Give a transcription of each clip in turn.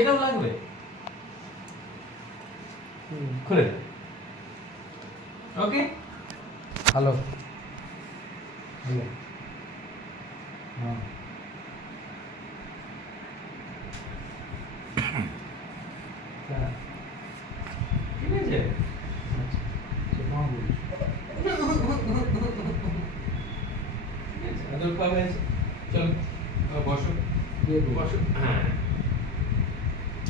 এটাও লাগবে। খুলে ওকে হ্যালো হ্যালো হ্যাঁ ঠিক আছে। আদর খাওয়া হয়েছে, চলো বসো বসো। হ্যাঁ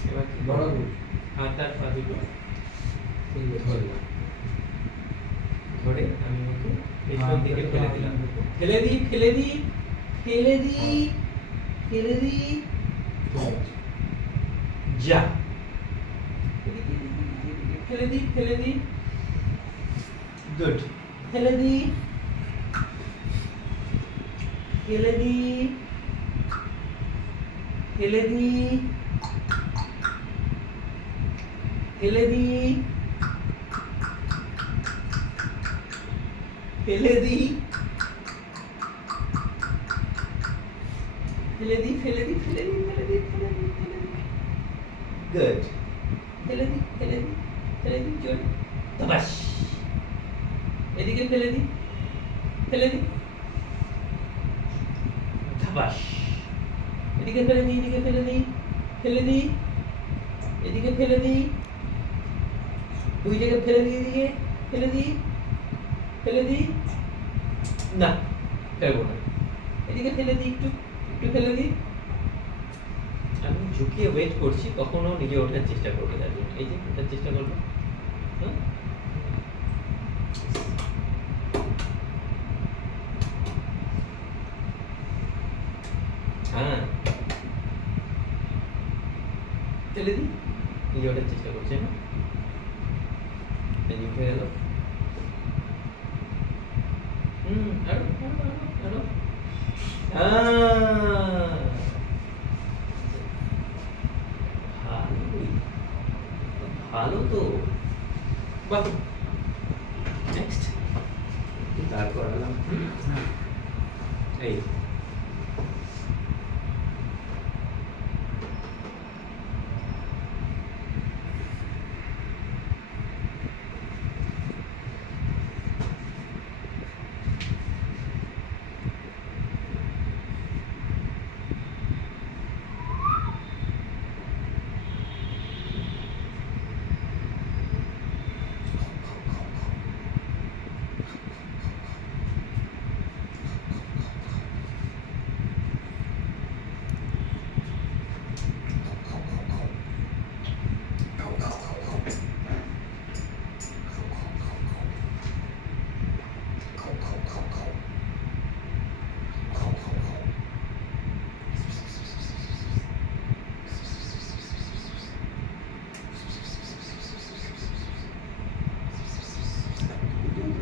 এবার কি বড় করো? বড় হাতার পা দুটো ধরলাম, ধরে আমি ওকে পেছন দিকে ফেলে দিলাম। ফেলে দিই ফেলে দিই ফেলে দিই ফেলে দিই, যা ফেলে দিই ফেলে দিই, গুড, ফেলে দিই ফেলে দিই ফেলে দিই ফেলে দিই ফেলে দিই ফেলে দিই ফেলে দিই ফেলে দিই ফেলে দিই ফেলে দিই ফেলে দিই, গুড, ফেলে দিই ফেলে দিই ফেলে দিই, জোরে বাস, এদিকে ফেলে দিই ফেলে দিই, বাস, এদিকে ফেলে দিই এদিকে ফেলে দিই ফেলে দিই, এদিকে ফেলে দিই, দুই জায়গায় ফেলে দিই, এদিকে ফেলে দিই ফেলে দিই, না ফেলবো না, এদিকে ফেলে দিই একটু একটু ফেলে দিই। আমি ঝুঁকিয়ে ওয়েট করছি কখনো নিজে ওঠার চেষ্টা করবে, তার জন্য এই যে ওঠার চেষ্টা করবে। হ্যাঁ হ্যাঁ ফেলে দিই, নিজে ওঠার চেষ্টা করছে না, এই যে উঠে গেল। আরো আরো আরো ভালোই, ভালো তো, বাহ, নেক্সট তারপর আলাম এই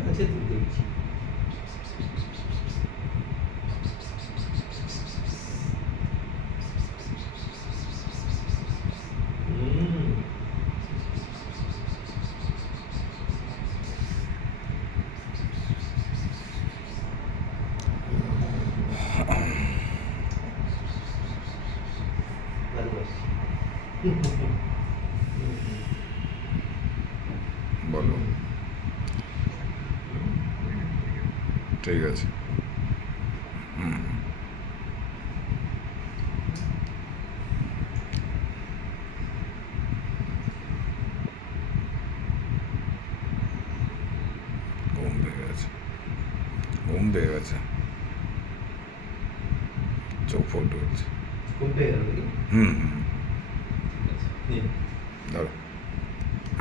আছে তো দেখছি। বলো, ঠিক আছে। ঘুম পেয়ে গেছে, ঘুম পেয়ে গেছে, চোখ ফোট হচ্ছে। ঘুম পেয়ে গেল নাকি? হুম আচ্ছা, নিন। ধরো।